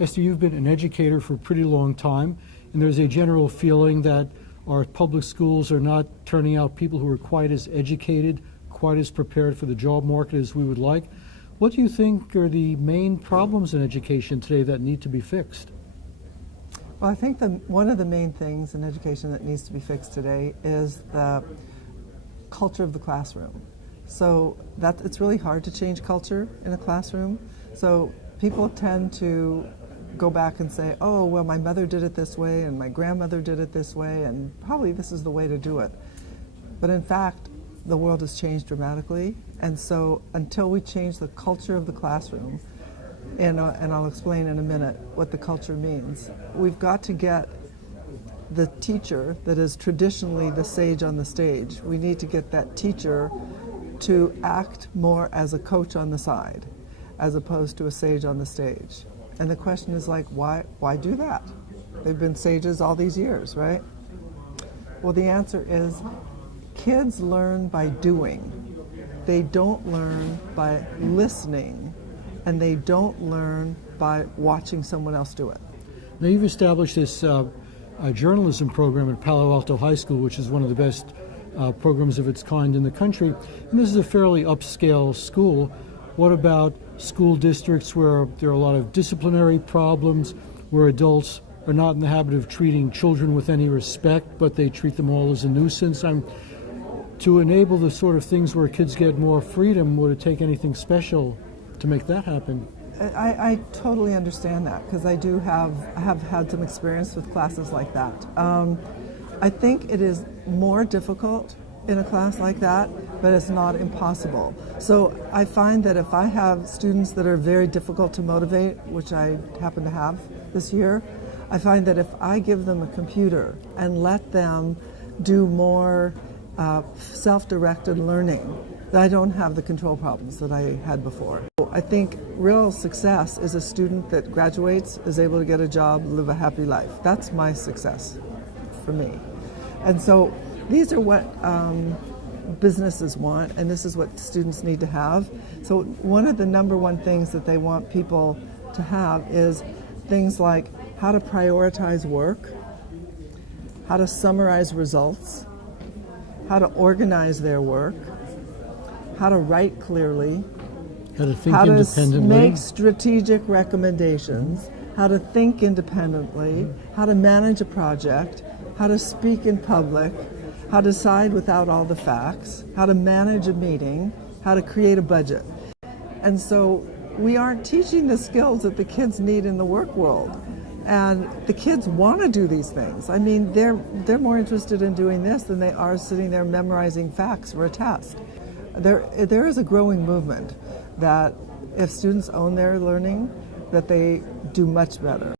Esther, you've been an educator for a pretty long time, and there's a general feeling that our public schools are not turning out people who are quite as educated, quite as prepared for the job market as we would like. What do you think are the main problems in education today that need to be fixed? Well, I think one of the main things in education that needs to be fixed today is the culture of the classroom. So it's really hard to change culture in a classroom. So people tend to go back and say, oh, well, my mother did it this way and my grandmother did it this way, and probably this is the way to do it. But in fact, the world has changed dramatically, and so until we change the culture of the classroom, and I'll explain in a minute what the culture means, we've got to get the teacher that is traditionally the sage on the stage. We need to get that teacher to act more as a coach on the side, as opposed to a sage on the stage. And the question is like, why do that? They've been sages all these years, right? Well, the answer is kids learn by doing. They don't learn by listening, and they don't learn by watching someone else do it. Now, you've established this journalism program at Palo Alto High School, which is one of the best programs of its kind in the country. And this is a fairly upscale school. What about school districts where there are a lot of disciplinary problems, where adults are not in the habit of treating children with any respect, but they treat them all as a nuisance? To enable the sort of things where kids get more freedom, would it take anything special to make that happen? I totally understand that, because I have had some experience with classes like that. I think it is more difficult in a class like that, but it's not impossible. So I find that if I have students that are very difficult to motivate, which I happen to have this year, I find that if I give them a computer and let them do more self-directed learning, that I don't have the control problems that I had before. I think real success is a student that graduates, is able to get a job, live a happy life. That's my success for me. And so these are what businesses want, and this is what students need to have. So one of the number one things that they want people to have is things like how to prioritize work, how to summarize results, how to organize their work, how to write clearly, how to think independently, make strategic recommendations, how to think independently, how to manage a project, how to speak in public, how to decide without all the facts, how to manage a meeting, how to create a budget. And so we aren't teaching the skills that the kids need in the work world. And the kids want to do these things. I mean, they're more interested in doing this than they are sitting there memorizing facts for a test. There is a growing movement that if students own their learning, that they do much better.